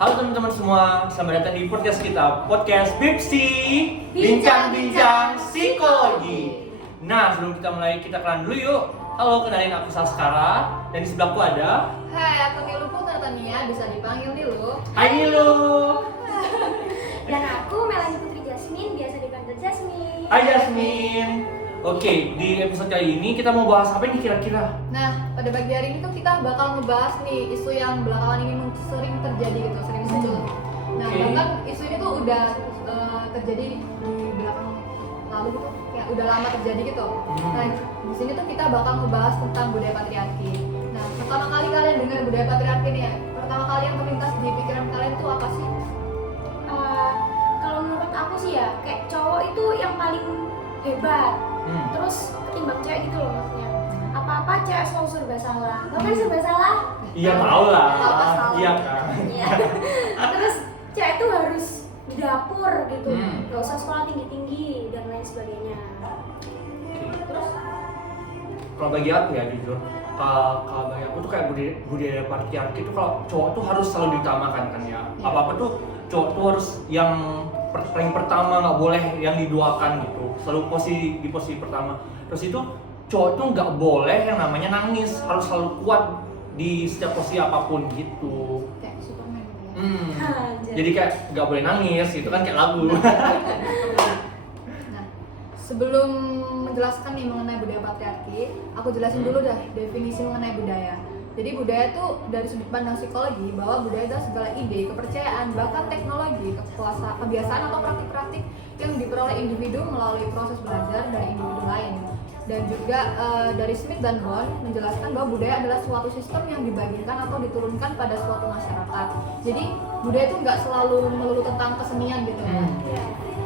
Halo teman-teman semua, selamat datang di podcast kita, podcast Bipsi Bincang-bincang Psikologi. Nah, sebelum kita mulai, kita kenalan dulu yuk. Halo, kenalin aku Saskara, dan di sebelahku ada Hai, aku Nilu Putratania, bisa dipanggil Nilu. Hai Nilu. Dan aku Melanie Putri Jasmine, biasa dipanggil Jasmine. Hai Jasmine. Oke, di episode kali ini kita mau bahas apa nih kira-kira? Nah, pada pagi hari ini tuh kita bakal ngebahas nih isu yang belakangan ini sering terjadi gitu, sering muncul. Nah, Oke. bahkan isu ini tuh udah terjadi di belakang lalu gitu, kayak udah lama terjadi gitu. Nah, di sini tuh kita bakal ngebahas tentang budaya patriarki. Nah, pertama kali kalian dengar budaya patriarki nih ya, pertama kali yang terlintas di pikiran kalian tuh apa sih? Kalau menurut aku sih ya, kayak cowok itu yang paling hebat. Terus ketimbang cewek gitu loh maksudnya. Apa-apa cewek selalu serba salah. Bahkan serba salah. Iya tahu lah. Apa salah? Iya kan. Iya. Terus cewek itu harus di dapur gitu. Hmm. Gak usah sekolah tinggi-tinggi dan lain sebagainya. Terus Kalau bagi aku ya jujur, kalau bagi aku tuh kayak budaya patriarki itu kalau cowok tuh harus selalu diutamakan kan ya. Apa-apa tuh cowok tuh harus yang paling pertama, nggak boleh yang diduakan gitu. Selalu di posisi pertama. Terus itu cowok tuh nggak boleh yang namanya nangis, harus selalu kuat di setiap posisi apapun gitu. Kayak Superman gitu ya. Jadi kayak nggak boleh nangis gitu kan kayak lagu. Nah, sebelum menjelaskan nih mengenai budaya patriarki, aku jelasin dulu dah definisi mengenai budaya. Jadi budaya itu dari sudut pandang psikologi bahwa budaya adalah segala ide, kepercayaan, bahkan teknologi, kebiasaan atau praktik-praktik yang diperoleh individu melalui proses belajar dari individu lain. Dan juga dari Smith dan Bond menjelaskan bahwa budaya adalah suatu sistem yang dibagikan atau diturunkan pada suatu masyarakat. Jadi budaya itu nggak selalu melulu tentang kesenian gitu ya.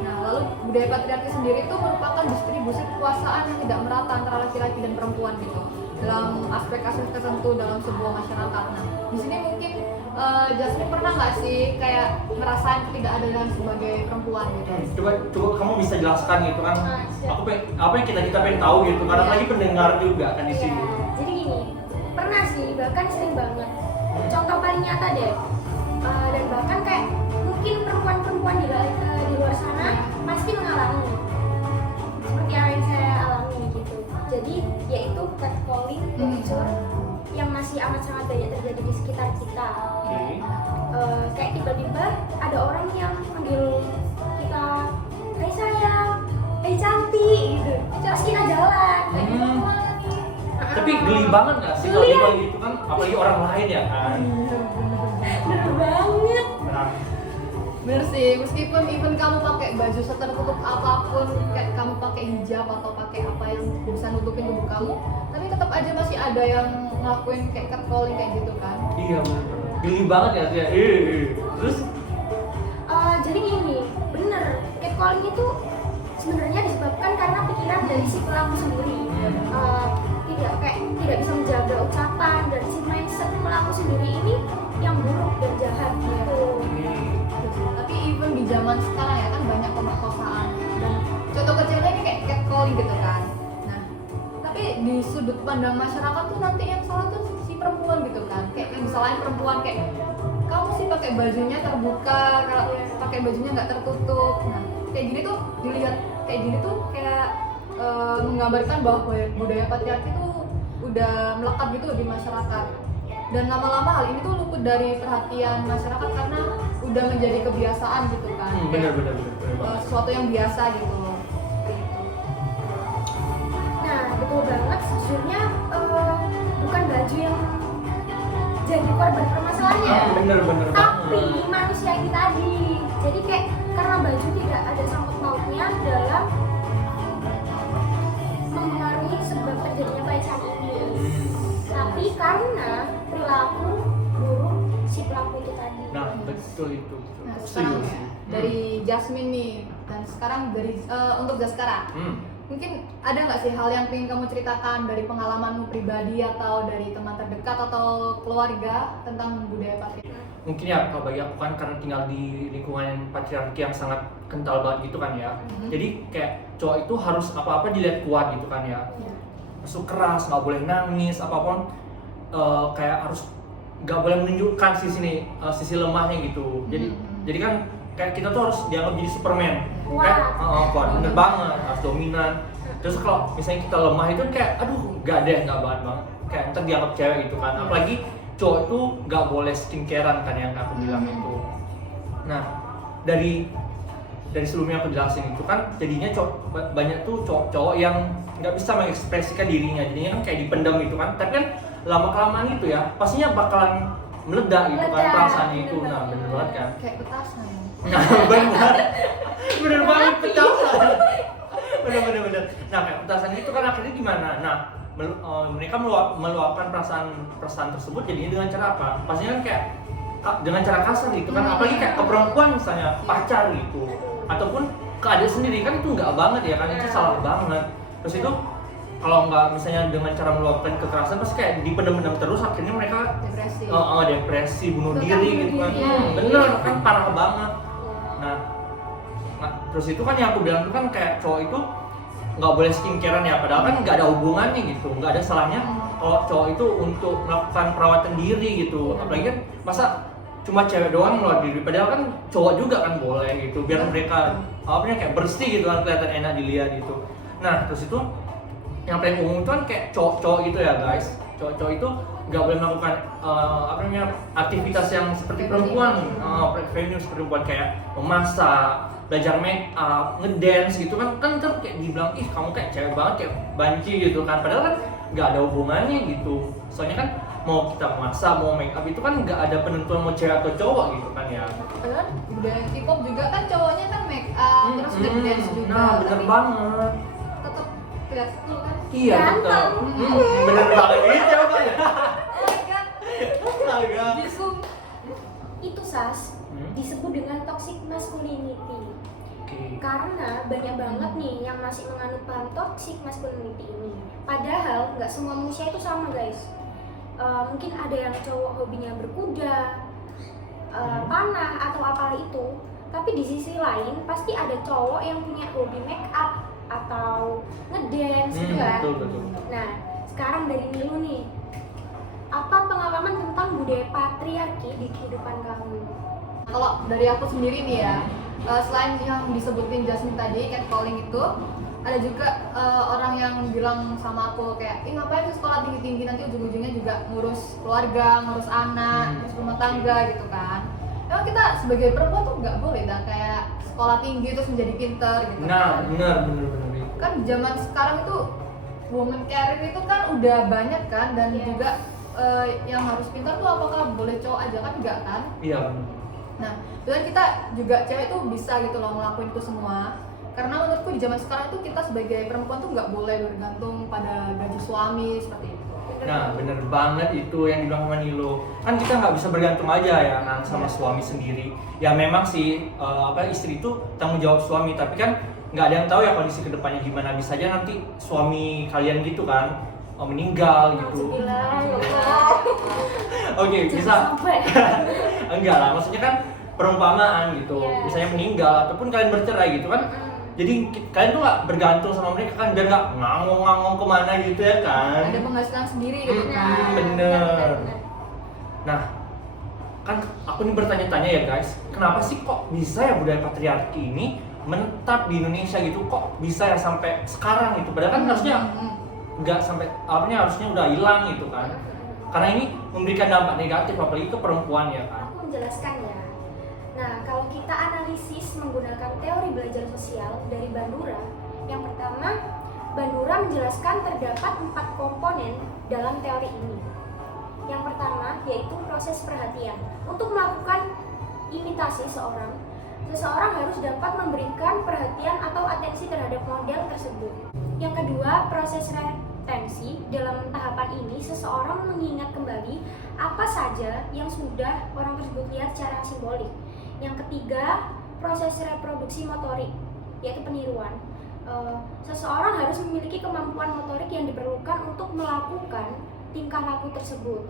Nah, lalu budaya patriarki sendiri itu merupakan distribusi kekuasaan yang tidak merata antara laki-laki dan perempuan gitu dalam aspek-aspek tertentu dalam sebuah masyarakat. Nah, di sini mungkin Jasmine pernah nggak sih kayak ngerasain ketidakadilan sebagai perempuan gitu? Coba kamu bisa jelaskan gitu kan? siap. Apa yang kita pengen tahu gitu karena Iya. lagi pendengar juga kan di Iya, sini. jadi gini, pernah sih, bahkan sering banget. Contoh paling nyata deh, dan bahkan kayak mungkin perempuan-perempuan di luar sana pasti mengalami seperti apa yang saya alami gitu. Jadi yaitu catcalling, bocor yang masih amat sangat banyak terjadi di sekitar kita. Oke. Kayak tiba-tiba ada orang yang manggil kita, "Hai sayang, hai cantik," gitu. Terus kita jalan. Kayak gitu. Tapi geli banget nggak sih kalau Geli. dibilang gitu kan? Apalagi orang lain ya kan? Bener banget. Nah, Bener sih, meskipun even kamu pakai baju setertutup apapun, kayak kamu pakai hijab atau pakai apa yang bisa nutupin tubuh kamu, tapi tetap aja masih ada yang ngelakuin kayak catcalling kayak gitu kan. iya bener. Geli banget ya sih. Terus Jadi gini, bener, catcalling itu sebenarnya disebabkan karena pikiran dari si pelaku sendiri. Tidak bisa menjaga ucapan dan si mindset pelaku sendiri ini yang buruk dan jahat gitu. Tapi even di zaman sekarang ya kan banyak pemerkosaan dan contoh kecilnya ini kayak catcalling gitu kan. Nah, tapi di sudut pandang masyarakat tuh nanti yang salah tuh si perempuan gitu kan. Kayak yang disalahin perempuan kayak kamu sih pakai bajunya terbuka, kalau pakai bajunya nggak tertutup. Nah, kayak gini tuh dilihat kayak gini tuh kayak menggambarkan bahwa budaya patriarki tuh udah melekat gitu di masyarakat. Dan lama-lama hal ini tuh luput dari perhatian masyarakat karena udah menjadi kebiasaan gitu kan. bener Kayak, banget. sesuatu yang biasa gitu. Nah, betul banget. Sejujurnya bukan baju yang jadi korban permasalahannya. Bener Tapi banget. manusia ini tadi. Jadi kayak karena baju tidak ada sangkut pautnya dalam mempengaruhi sebab terjadinya pelecehan ini. Tapi karena perilaku buruk si pelaku itu tadi. Nah, betul itu. Nah, Setuju sekarang sih. dari Jasmine nih dan sekarang dari untuk Jaskara. Mungkin ada nggak sih hal yang ingin kamu ceritakan dari pengalamanmu pribadi atau dari teman terdekat atau keluarga tentang budaya patriarki? Mungkin ya kalau bagi aku kan karena tinggal di lingkungan patriarki yang sangat kental banget gitu kan ya. Jadi kayak cowok itu harus apa-apa dilihat kuat gitu kan ya. Masuk keras, nggak boleh nangis, apapun kayak harus nggak boleh menunjukkan sisi lemahnya gitu. Jadi kan kayak kita tuh harus dianggap jadi Superman. Kayak kuat, bener banget, harus dominan. Terus kalau misalnya kita lemah itu kayak aduh nggak banget bang. Kayak ntar dianggap cewek gitu kan. Apalagi cowok tuh nggak boleh skincarean kan yang aku bilang itu. Nah dari sebelumnya aku jelasin itu kan jadinya banyak tuh cowok yang nggak bisa mengekspresikan dirinya, jadinya kan kayak dipendam gitu kan. Tapi kan lama kelamaan itu ya pastinya bakalan meledak gitu kan perasaannya itu. Nah bener banget kan, Kayak petasan. nah bener banget petasan. bener. Nah kayak petasan itu kan akhirnya gimana? Nah mereka meluapkan perasaan tersebut jadinya dengan cara apa? Pastinya kan kayak dengan cara kasar gitu kan, apalagi kayak ke perempuan misalnya pacar gitu, ataupun ke adik sendiri kan itu nggak banget ya kan, itu salah banget. Terus itu kalau nggak misalnya dengan cara meluapkan kekerasan pasti kayak dipendam-pendam terus, akhirnya mereka depresi, bunuh diri gitu kan. Bener kan, parah banget. Nah terus itu kan yang aku bilang itu kan kayak cowok itu nggak boleh skincarean ya, padahal kan nggak ada hubungannya gitu, nggak ada salahnya kalau cowok itu untuk melakukan perawatan diri gitu. Apalagi kan masa cuma cewek doang merawat diri, padahal kan cowok juga kan boleh gitu, biar mereka kayak bersih gitu kan, kelihatan enak dilihat gitu. Nah terus itu yang paling umum itu kan kayak cowok gitu ya guys, cowok itu nggak boleh melakukan aktivitas yang seperti perempuan, feminin seperti perempuan, kayak memasak, belajar make up, ngedance gitu kan ntar kayak dibilang ih kamu kayak cewek banget, kayak banci gitu kan, padahal kan nggak ada hubungannya gitu. Soalnya kan mau kita masak, mau make up itu kan nggak ada penentuan mau cewek atau cowok gitu kan ya. Padahal budaya K-pop juga kan cowoknya kan make up, terus ngedance juga. Nah bener banget. Tetap kelihatan tuh kan. Iya betul. Bener banget ini siapa ya? Astaga. Di Zoom. Itu Sas disebut dengan toxic masculinity. Karena banyak banget nih yang masih menganut paham toxic masculinity ini. Padahal nggak semua manusia itu sama guys. Mungkin ada yang cowok hobinya berkuda, panah atau apalah itu. Tapi di sisi lain pasti ada cowok yang punya hobi make up atau ngedance gitu kan. Betul. Nah sekarang dari Nilu nih, apa pengalaman tentang budaya patriarki di kehidupan kamu? Kalau dari aku sendiri nih ya, selain yang disebutin Jasmine tadi, catcalling itu, ada juga orang yang bilang sama aku kayak, ih ngapain sih sekolah tinggi-tinggi, nanti ujung-ujungnya juga ngurus keluarga, ngurus anak, ngurus rumah tangga gitu kan. Emang kita sebagai perempuan tuh nggak boleh dah kayak sekolah tinggi terus menjadi pinter gitu. Nah, kan. benar. Kan zaman sekarang itu woman career itu kan udah banyak kan, dan juga yang harus pintar tuh apakah boleh cowok aja kan, enggak kan? Iya. Nah, dan kita juga cewek tuh bisa gitu loh ngelakuin itu semua. Karena menurutku di zaman sekarang itu kita sebagai perempuan tuh nggak boleh bergantung pada gaji suami seperti itu. Nah, bener banget itu yang dibilang sama Nilo. Kan kita nggak bisa bergantung aja ya kan sama suami sendiri. Ya memang sih istri itu tanggung jawab suami, tapi kan nggak ada yang tahu ya kondisi kedepannya gimana. Bisa aja nanti suami kalian gitu kan meninggal gitu. Oke, bisa. Enggak lah, maksudnya kan perumpamaan gitu. Misalnya meninggal ataupun kalian bercerai gitu kan. Jadi kalian tuh nggak bergantung sama mereka kan, biar nggak ngangong-ngangong kemana gitu ya kan. Ada penghasilan sendiri gitu kan. Bener. Nah, kan aku nih bertanya-tanya ya guys, kenapa sih kok bisa ya budaya patriarki ini menetap di Indonesia gitu? Kok bisa ya sampai sekarang gitu? Padahal kan harusnya nggak sampai harusnya udah hilang gitu kan? Karena ini memberikan dampak negatif apalagi ke perempuan ya kan. Aku menjelaskan ya. Nah, kalau kita analisis menggunakan teori belajar sosial dari Bandura, yang pertama, Bandura menjelaskan terdapat 4 komponen dalam teori ini. Yang pertama yaitu proses perhatian. Untuk melakukan imitasi seseorang harus dapat memberikan perhatian atau atensi terhadap model tersebut. Yang kedua, proses retensi. Dalam tahapan ini, seseorang mengingat kembali apa saja yang sudah orang tersebut lihat secara simbolik. Yang ketiga, proses reproduksi motorik, yaitu peniruan. Seseorang harus memiliki kemampuan motorik yang diperlukan untuk melakukan tingkah laku tersebut.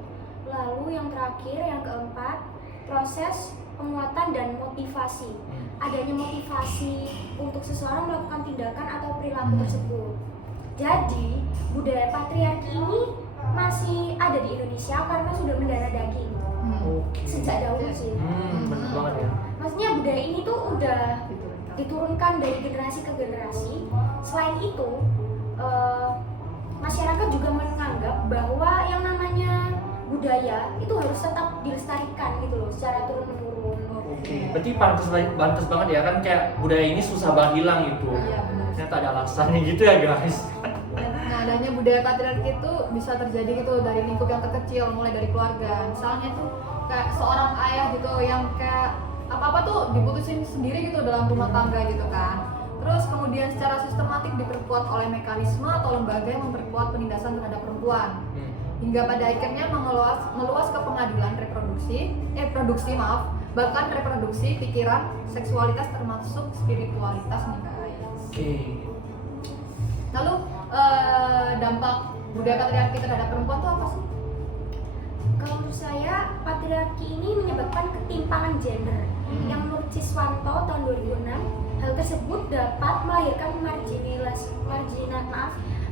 Lalu yang terakhir, yang keempat, proses penguatan dan motivasi. Adanya motivasi untuk seseorang melakukan tindakan atau perilaku tersebut. Jadi, budaya patriarki ini masih ada di Indonesia karena sudah mendarah daging Oke. sejak dahulu sih. Bener banget ya. Maksudnya budaya ini tuh udah diturunkan dari generasi ke generasi. Selain itu, masyarakat juga menganggap bahwa yang namanya budaya itu harus tetap dilestarikan gitu loh, secara turun menurun. Oke. Berarti pantas banget ya kan, kayak budaya ini susah banget hilang gitu. Iya benar. Ternyata ada alasannya gitu ya guys. Nah, adanya budaya patriarki itu bisa terjadi gitu dari lingkup yang terkecil, mulai dari keluarga. Misalnya tuh kayak seorang ayah gitu yang kayak apa-apa tuh diputusin sendiri gitu dalam rumah tangga gitu kan. Terus kemudian secara sistematik diperkuat oleh mekanisme atau lembaga yang memperkuat penindasan terhadap perempuan. Hingga pada akhirnya meluas ke pengadilan produksi bahkan reproduksi, pikiran, seksualitas termasuk spiritualitas nih guys. Oke. Lalu dampak budaya patriarki terhadap perempuan itu apa sih? Kalau menurut saya, patriarki ini menyebabkan ketimpangan gender yang menurut Siswanto tahun 2006, hal tersebut dapat melahirkan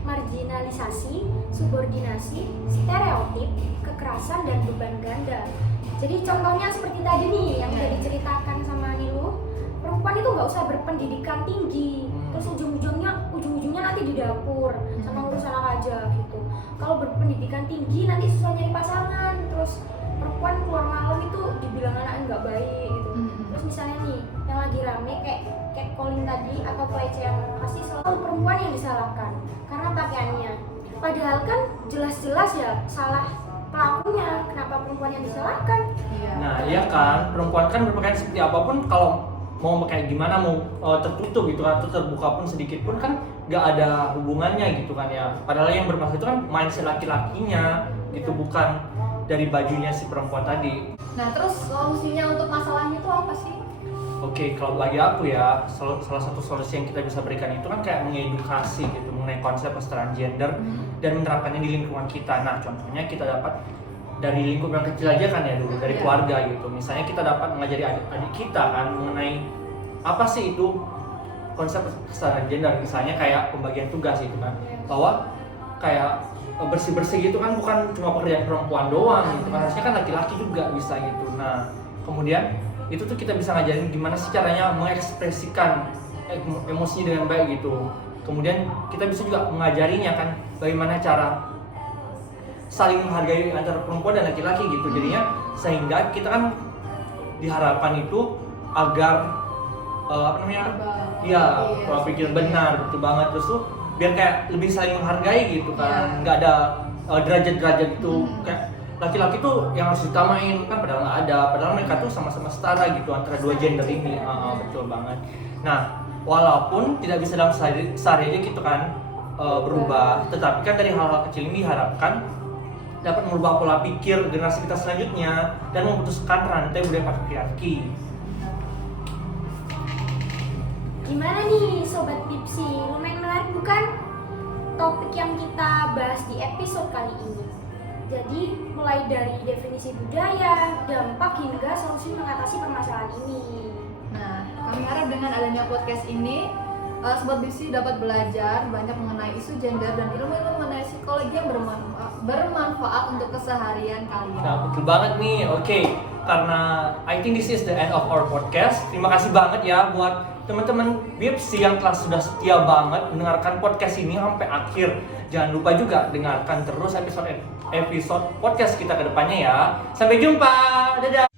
marginalisasi, subordinasi, stereotip, kekerasan, dan beban ganda. Jadi contohnya seperti tadi nih yang udah diceritakan sama Nilu, perempuan itu nggak usah berpendidikan tinggi, terus ujung-ujungnya nanti di dapur sama ngurus anak aja gitu. Kalau berpendidikan tinggi nanti susah nyari pasangan, terus perempuan keluar malam itu dibilang anak nggak baik gitu. Terus misalnya nih yang lagi rame kayak catcalling tadi atau pelecehan, pasti selalu perempuan yang disalahkan karena pakaiannya. Padahal kan jelas-jelas ya salah pelakunya, kenapa perempuan yang disalahkan? Iya. Nah iya kan, perempuan kan berpakaian seperti apapun, kalau mau kayak gimana, mau tertutup gitu kan, atau terbuka pun sedikit pun kan nggak ada hubungannya gitu kan ya. Padahal yang bermaksud itu kan mindset laki-lakinya gitu, bukan dari bajunya si perempuan tadi. Nah, terus solusinya untuk masalahnya itu apa sih? Oke, kalau bagi aku ya, salah satu solusi yang kita bisa berikan itu kan kayak mengedukasi gitu mengenai konsep kesetaraan gender dan menerapkannya di lingkungan kita. Nah, contohnya kita dapat dari lingkup yang kecil aja kan ya dulu, dari keluarga gitu. Misalnya kita dapat mengajari adik-adik kita kan mengenai apa sih itu konsep kesetaraan gender. Misalnya kayak pembagian tugas itu kan, bahwa kayak bersih-bersih gitu kan bukan cuma pekerjaan perempuan doang gitu kan, harusnya kan laki-laki juga bisa gitu. Nah, kemudian itu tuh kita bisa ngajarin gimana sih caranya mengekspresikan emosinya dengan baik gitu. Kemudian kita bisa juga mengajarinya kan bagaimana cara saling menghargai antara perempuan dan laki-laki gitu. Jadinya sehingga kita kan diharapkan itu agar pola pikir benar, betul banget. Terus tuh biar kayak lebih saling menghargai gitu kan, nggak ada derajat-derajat gitu kayak laki-laki tuh yang harus ditamain kan, padahal nggak ada, padahal mereka tuh sama-sama setara gitu antara dua gender ini. Betul banget. Nah, walaupun tidak bisa dalam sehari aja gitu kan berubah, tetapi kan dari hal-hal kecil ini diharapkan dapat merubah pola pikir generasi kita selanjutnya dan memutuskan rantai budaya patriarki. Gimana nih Sobat Pipsi, lumayan menarik bukan topik yang kita bahas di episode kali ini? Jadi mulai dari definisi budaya, dampak hingga solusi mengatasi permasalahan ini. Nah, kami harap dengan adanya podcast ini, Sobat Pipsi dapat belajar banyak mengenai isu gender dan ilmu-ilmu mengenai psikologi yang bermanfaat untuk keseharian kalian. Nah, betul banget nih. Oke, karena I think this is the end of our podcast. Terima kasih banget ya buat teman-teman Bipsi yang telah sudah setia banget mendengarkan podcast ini sampai akhir. Jangan lupa juga dengarkan terus episode podcast kita ke depannya ya. Sampai jumpa. Dadah.